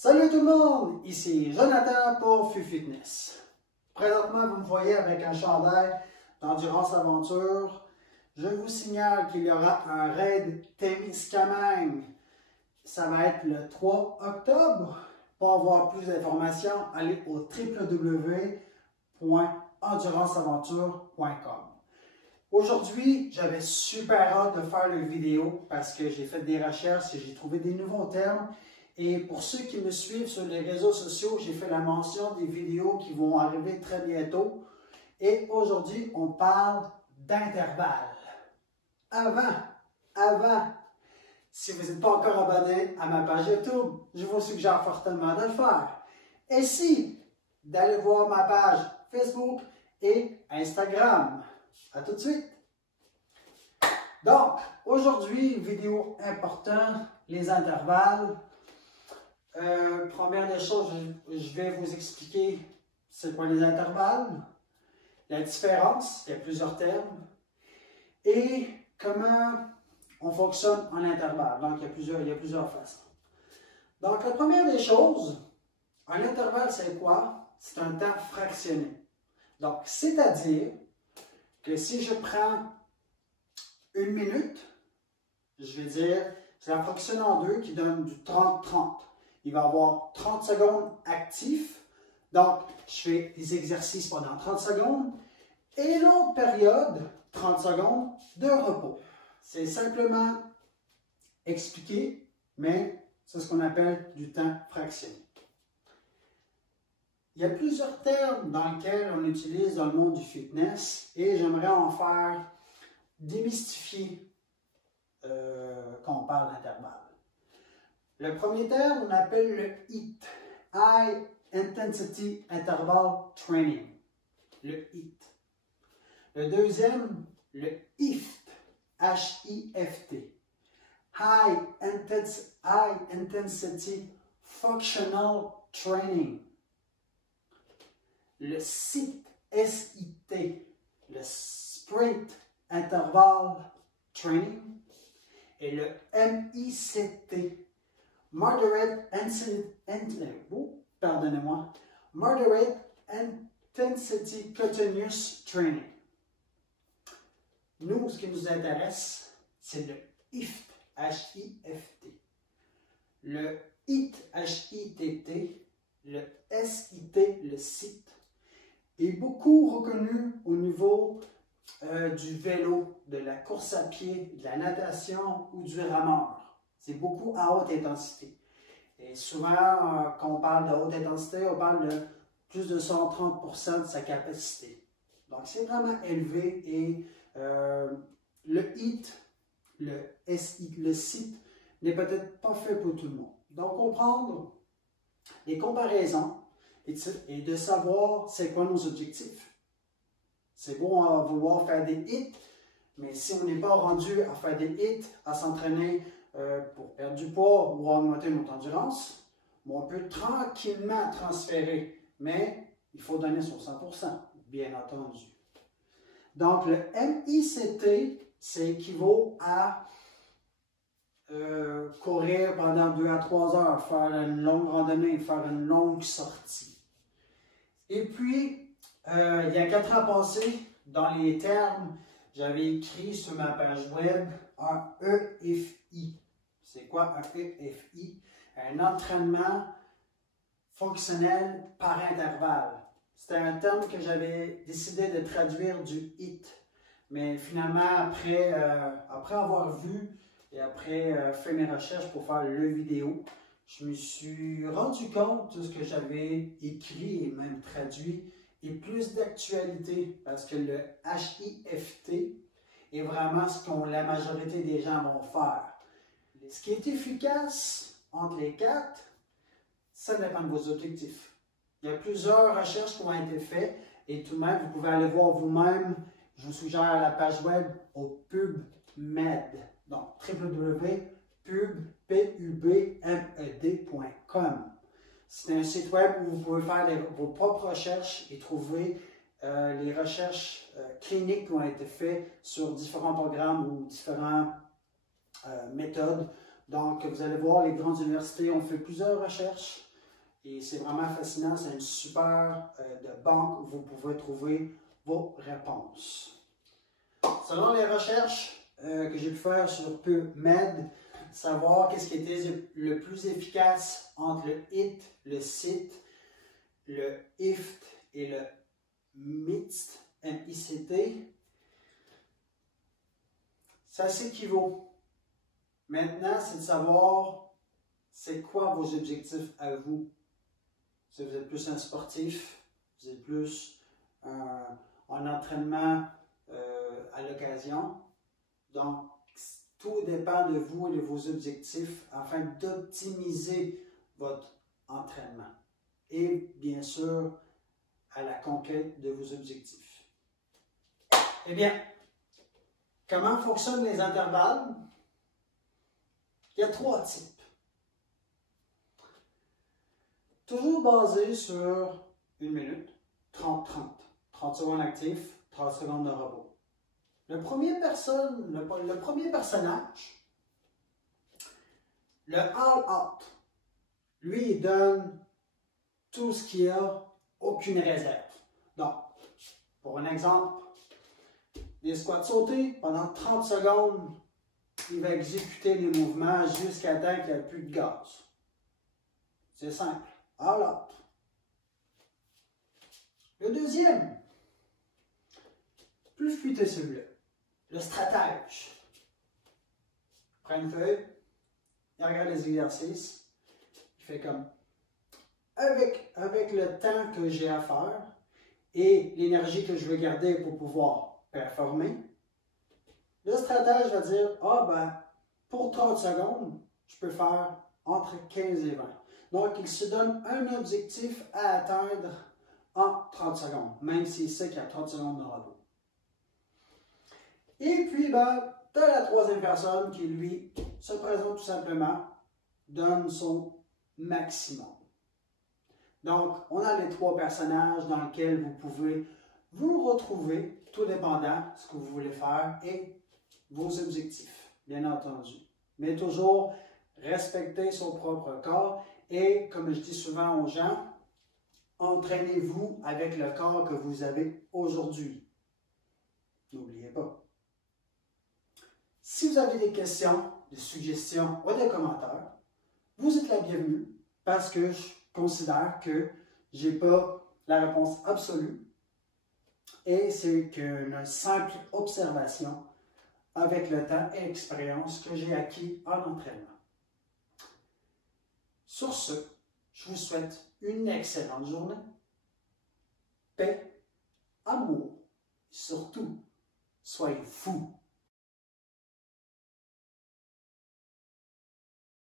Salut tout le monde, ici Jonathan pour FuFitness. Présentement, vous me voyez avec un chandail d'Endurance Aventure. Je vous signale qu'il y aura un raid Témiscamingue. Ça va être le 3 octobre. Pour avoir plus d'informations, allez au www.enduranceaventure.com. Aujourd'hui, j'avais super hâte de faire une vidéo parce que j'ai fait des recherches et j'ai trouvé des nouveaux termes. Et pour ceux qui me suivent sur les réseaux sociaux, j'ai fait la mention des vidéos qui vont arriver très bientôt. Et aujourd'hui, on parle d'intervalle. Avant, si vous n'êtes pas encore abonné à ma page YouTube, je vous suggère fortement de le faire. Et si, d'aller voir ma page Facebook et Instagram. À tout de suite! Donc, aujourd'hui, vidéo importante, les intervalles. Première des choses, je vais vous expliquer c'est quoi les intervalles, la différence, il y a plusieurs termes, et comment on fonctionne en intervalle. Donc, il y a plusieurs façons. Donc, la première des choses, un intervalle, c'est quoi? C'est un temps fractionné. Donc, c'est-à-dire que si je prends une minute, je vais dire, je la fractionne en deux qui donne du 30-30. Il va y avoir 30 secondes actifs. Donc, je fais des exercices pendant 30 secondes. Et l'autre période, 30 secondes de repos. C'est simplement expliqué, mais c'est ce qu'on appelle du temps fractionné. Il y a plusieurs termes dans lesquels on utilise dans le monde du fitness et j'aimerais en faire démystifier quand on parle d'intervalle. Le premier terme, on appelle le HIIT, High Intensity Interval Training, le HIIT. Le deuxième, le HIFT, H-I-F-T, High Intensity Functional Training. Le SIT, S-I-T, le Sprint Interval Training. Et le MICT, Moderate Intensity Continuous Training. Nous, ce qui nous intéresse, c'est le HIFT, H-I-F-T, le HIIT, H-I-T-T, le SIT, le SIT, est beaucoup reconnu au niveau du vélo, de la course à pied, de la natation ou du rameur. C'est beaucoup à haute intensité. Et souvent, quand on parle de haute intensité, on parle de plus de 130% de sa capacité. Donc, c'est vraiment élevé et le HIIT, le SIT n'est peut-être pas fait pour tout le monde. Donc, comprendre les comparaisons et de savoir c'est quoi nos objectifs. C'est beau à vouloir faire des hits, mais si on n'est pas rendu à faire des hits, à s'entraîner pour perdre du poids ou augmenter notre endurance, on peut tranquillement transférer, mais il faut donner son 100%, bien entendu. Donc, le MICT, ça équivaut à courir pendant 2 à 3 heures, faire une longue randonnée, faire une longue sortie. Et puis, il y a 4 ans passés, dans les termes, j'avais écrit sur ma page web un EFI. C'est quoi un EFI? Un entraînement fonctionnel par intervalle. C'était un terme que j'avais décidé de traduire du HIIT. Mais finalement, après avoir vu et après fait mes recherches pour faire le vidéo, je me suis rendu compte de ce que j'avais écrit et même traduit et plus d'actualité parce que le HIFT est vraiment ce que la majorité des gens vont faire. Ce qui est efficace entre les 4, ça dépend de vos objectifs. Il y a plusieurs recherches qui ont été faites et tout de même, vous pouvez aller voir vous-même. Je vous suggère la page web au PubMed. Donc, www.pubmed.com. C'est un site web où vous pouvez faire vos propres recherches et trouver les recherches cliniques qui ont été faites sur différents programmes ou différentes méthodes. Donc, vous allez voir, les grandes universités ont fait plusieurs recherches Et c'est vraiment fascinant, c'est une super de banque où vous pouvez trouver vos réponses. Selon les recherches que j'ai pu faire sur PubMed, savoir qu'est-ce qui était le plus efficace entre le HIT, le CIT, le IFT et le MICT, M-I-C-T, ça s'équivaut. Maintenant, c'est de savoir c'est quoi vos objectifs à vous. Si vous êtes plus un sportif, vous êtes plus en entraînement à l'occasion. Donc, tout dépend de vous et de vos objectifs afin d'optimiser votre entraînement. Et bien sûr, à la conquête de vos objectifs. Eh bien, comment fonctionnent les intervalles? Il y a 3 types. Toujours basé sur 1 minute, 30-30. 30 secondes actifs, 30 secondes de repos. Le premier personnage, le all out, lui, il donne tout ce qu'il a, aucune réserve. Donc, pour un exemple, des squats sautés, pendant 30 secondes, il va exécuter les mouvements jusqu'à temps qu'il n'y ait plus de gaz. C'est simple. All out. Le deuxième, plus fuité celui-là, le stratège. Il prend une feuille, il regarde les exercices, il fait comme avec le temps que j'ai à faire et l'énergie que je veux garder pour pouvoir performer, le stratège va dire, pour 30 secondes, je peux faire entre 15 et 20. Donc, il se donne un objectif à atteindre en 30 secondes, même s'il sait qu'il y a 30 secondes de repos. Et puis, tu as la troisième personne qui, lui, se présente tout simplement, donne son maximum. Donc, on a les 3 personnages dans lesquels vous pouvez vous retrouver, tout dépendant de ce que vous voulez faire et vos objectifs, bien entendu. Mais toujours respecter son propre corps et, comme je dis souvent aux gens, entraînez-vous avec le corps que vous avez aujourd'hui. N'oubliez pas. Si vous avez des questions, des suggestions ou des commentaires, vous êtes la bienvenue parce que je considère que je n'ai pas la réponse absolue et c'est qu'une simple observation avec le temps et l'expérience que j'ai acquis en entraînement. Sur ce, je vous souhaite une excellente journée, paix, amour, et surtout, soyez fous.